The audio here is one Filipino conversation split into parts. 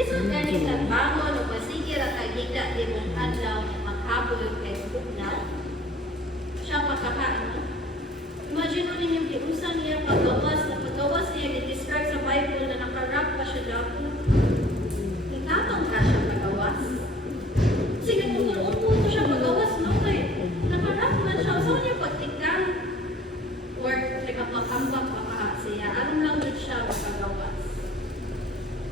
Isang ganit ang bangon o pasigir at agigda di mong adlaw na maghabol kay bugnaw. Siya pagkakaano. Imagine mo ninyong diusan niya paggawas niya, i-describe sa Bible na nakarap pa siya dapo. Itatang ka siya paggawas. Sige, kung siya paggawas, no? Kay nakarap man siya. So, niya pagtikang or nagpapakambak pa siya. Alam lang din siya paggawas.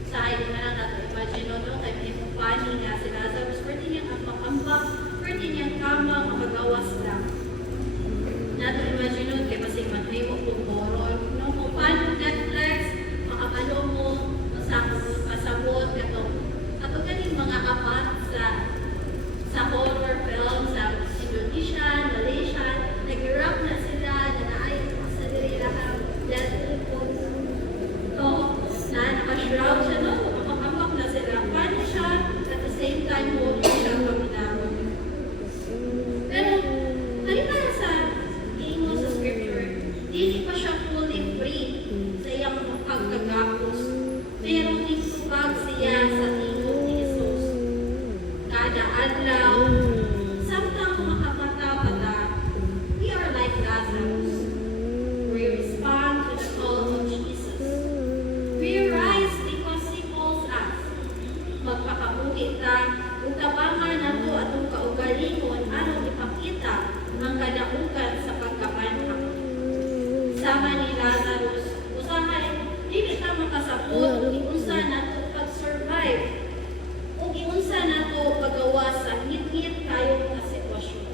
Sa akin na lang natin, imagine no, kay Pinupani nga si Lazarus, pwede niyang ambak-ambak, pwede niyang kama, makagawas lang. Nato imagine nun, kaya masing matay mo kung horror, no? Kung paano Netflix, makakalo mo, pasabot, ato ganing mga apat sa horror film, sa Indonesia, Malaysia, nag-irap na sila, na naayos sa nila ang deadly foods. So, nakashroud siya, no? Makakambak na sila. Paano siya, at the same time, mo siya paminamon. Pero, halika sa ingo sa scripture, hindi pa siya fully free sa iyang pagkagapos. Pero nagtubag siya sa tingog ni Jesus. Kada adlaw, samtang makapata-pata, we are like Lazarus. We respond to the call of Jesus. We rise because He calls us. Magpakabuhi ta, kung tabangan nato atong kaugalingon, aron ipakita ang kadaugan sa pagkabanhak. Sama ni Lazarus, usahay, dili ta makasabot ug giunsa nato pag-survive. Ug giunsa nato pagawas sa hit-hit kayong nga sitwasyon.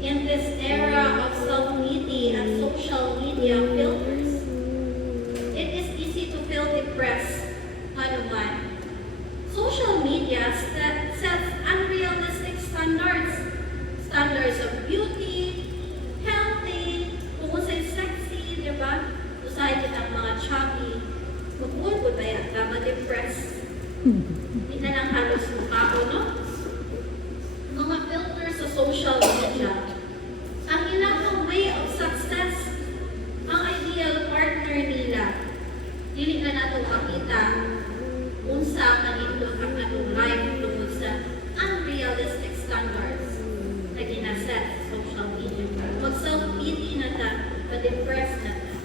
In this era of self-pity and social media filters, it is easy to feel depressed. Ano man? Social media sets unrealistic standards of beauty, healthy, kung usay sexy, di ba? Usay kitang mga chubby, magbuod po tayo at ma-depress. Hindi na lang halos mukha ko, no? Mga filters sa social media. Ang ilang way of success, ang ideal partner nila, dili na nato makita unsa kanito ang atong life tungod sa unrealistic standards na ginaset sa social media. Mag-self-pity na ta, ma-depress na ta.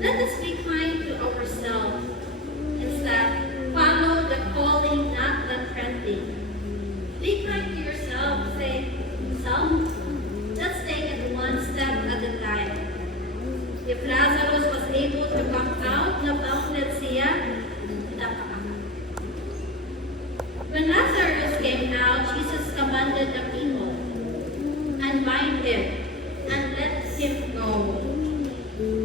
Let us be kind to ourselves. Instead, follow the calling, not the trending. Be kind to yourself. Say, self, let's take it one step at a time. If Lazarus was able to come out, nabounded siya, when Lazarus came out, Jesus commanded the people, unbind him and let him go.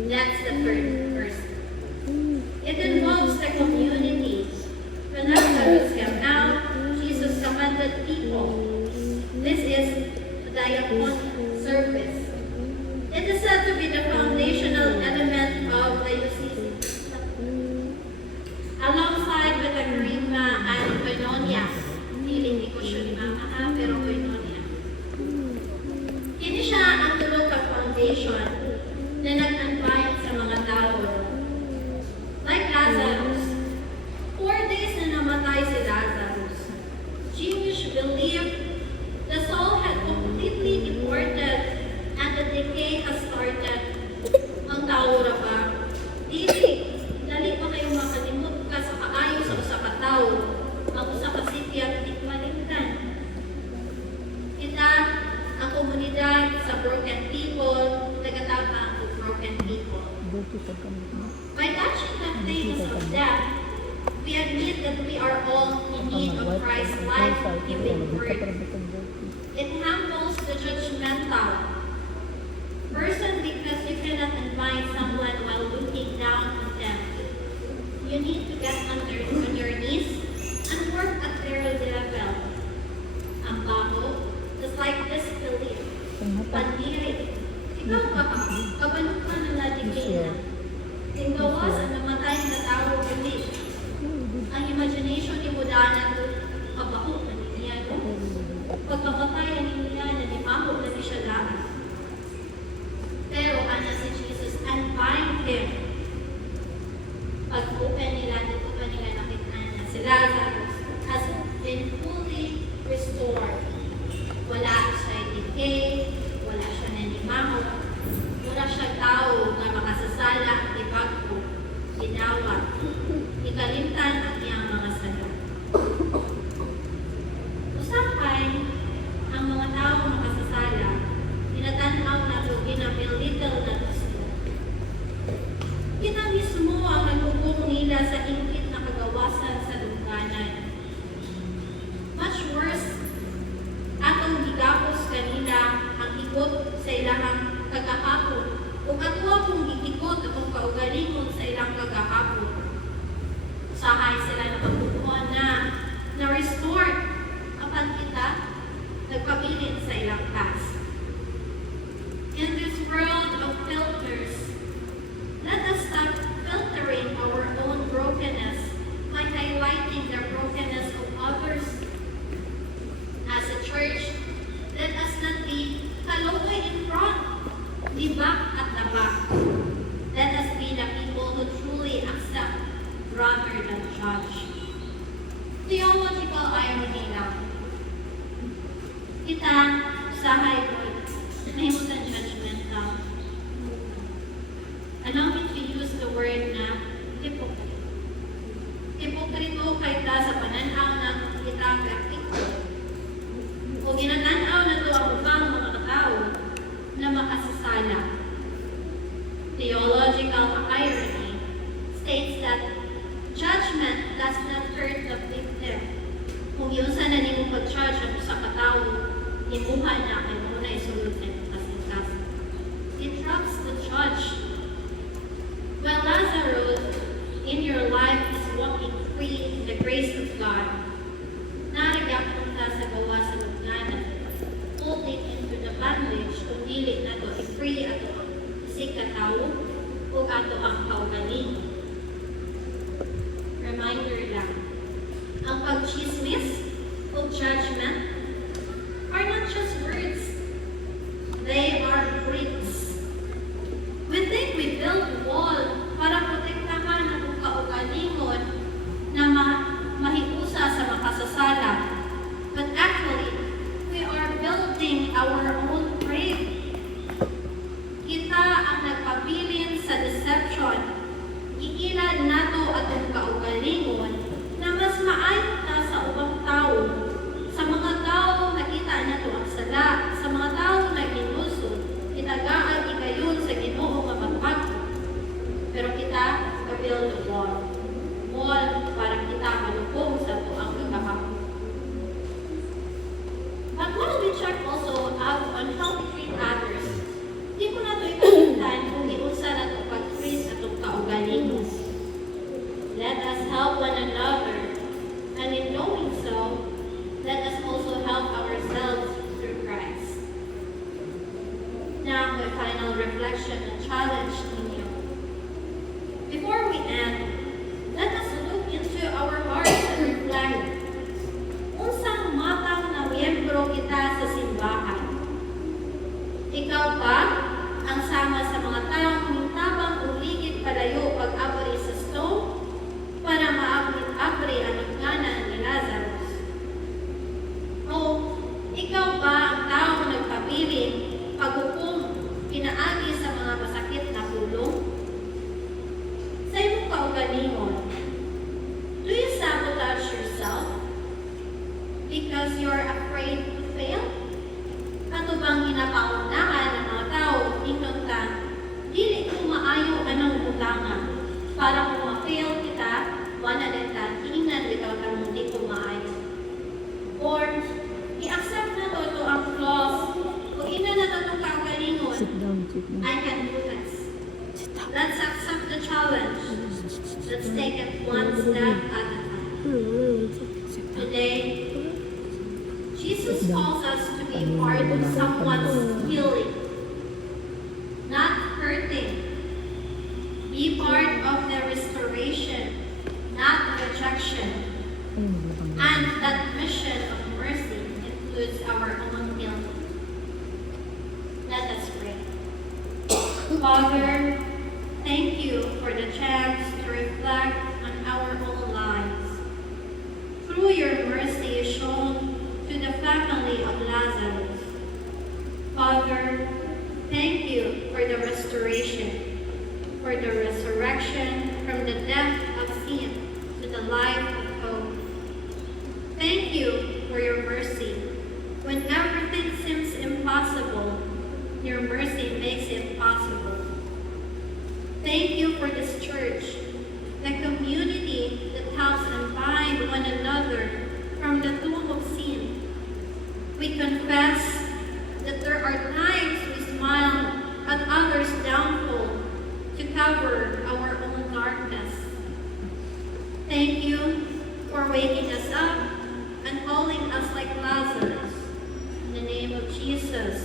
That's the third person. It involves the community. When Lazarus came out, Jesus commanded people. This is the diaconic service. It is said to be the foundational element of the UCC. Alongside with the Grima and Koinonia. Hindi ko siya ni Mama pero Koinonia. Hindi siya ang tulog ng foundation na nag-unbind sa mga tao. Like Lazarus, 4 days na namatay si Lazarus. Jewish belief, the soul had completely departed and the decay has started. Ang tao ra ba? Dali pa kayo makalimot ka sa kaayo sa usa ka tawo. Ang usa ka city at di malimtan. Kita, ang komunidad sa broken people, nagatapang ang broken people. By touching the things of death, we admit that we are all in need of Christ's life-giving word. It humbles the judgmental person because you cannot invite someone while looking down on them. You need to get on your knees and work at their level. Ang bago, just like this belief, pandiri. Ikaw ka, kabalok ka na nadigay na. Tinggawas ang namatay na tao belief. Ang imagination ni Budana to, kabako na niya. Pagkabatayan niya na ni Mamo na siya daan. Pero ana si Jesus, and bind him. Pag-open nila, si Lazarus has been fully restored. Wala siya decay, wala siya nanimaho, wala siya tao na makasasala, ipagpo, ginawat, ikalimtan ang iyang mga sagat. Usapay, ang mga tao makasasala, tinatanaw na ito, ginapilital na gusto. Kita mismo ang naghukom nila sa ingkit na kagawasan sa lungganan. Much worse, atong gigapos kanila ang ikot sa ilang kagahapon o ato kung gigikot atong kaugalingon sa ilang kagahapon. Usahay sila na magbubuhan na restore kapag kita nagpabilin sa ilang past. In this world of filters, let us stop filtering our own brokenness by highlighting the brokenness of others. As a church, let us not be kalokoy in front, di back at the back. Let us be the people who truly accept rather than judge. Theological irony lang. Kita, usahay ko, nahimutan judgmental. Allow me to use the word na hypocrite. Hipokrito kay ta sa pananaw ng kita practical. Kung ginatanaw na ito ang upang mga tao na makasasala. Theological irony states that judgment does not hurt the victim. Kung yun sa nanimong pag-judge ang sa katao, imuhan na kay muna isulod sa kasingkas. It drops the judge. Well, Lazarus, in your life is walking free in the grace of God. Naragapon ka sa gawa sa lugnanan, pulled into the bondage kung dili na to i-free ato ang isig katao o ato ang kaugaling. Reminder lang, ang pag-chismis o judgment are not just words, they are bricks. We think we build wall para protektahan ang kaugalingon na mahiusa sa makasasala. But actually, we are building our own grave. Kita ang nagpabilin sa deception. Iilad nato atong kaugalingon na mas maayo ta sa ubang tao. Sa mga tao nakita nato ang sala, sa mga tao na ginuso, itagaan ikayon sa Ginoo nga magpagpo. Pero kita ka-build wall. Wall para kita malukong sa tuang kagahapon. But while we check also out on how we treat others, di ko na ito ipagpuntan kung iunsa na ito pag-treat at itong kaugalingon. Let us help one another, and in doing so, let us also help ourselves through Christ. Now, my final reflection and challenge to you. Before we end, let us look into our hearts and reflect. Unsang matang na miyembro kita sa simbahan? Ikaw ba ang sama sa mga taong mintabang uligid palayo pag-abri sa stone para maabri ang lugnanan ni Lazarus? O ikaw ba ang taong nagpabilin, paghukom, pinaagi sa mga masakit na pulong? Sa iyong kaugalingon, do you sabotage yourself because you're afraid to fail? Ato bang ginapaundangan ng mga tao ingnon ka, dili ko maayo anong utangan para kung ma-fail kita, wala din ka, hiningan ikaw ka hindi ko maayo. Or, i-accept na to ang flaws, kung ina na to itong kaugalingon, I can do this. Let's accept the challenge. Let's take it one step at a time. Today, Jesus calls us to be part of someone's healing, not hurting. Be part of the restoration, not rejection. And that mission of mercy includes our own healing. Let us pray. Father, thank you for the chance to reflect on our own lives. the death of sin to the life of hope. Thank you for your mercy. When everything seems impossible, your mercy makes it possible. Thank you for this church, the community that helps and bind one another from the tomb of sin. We confess that there are times we smile at others' downfall to cover our own darkness. Thank you for waking us up and calling us like Lazarus. In the name of Jesus,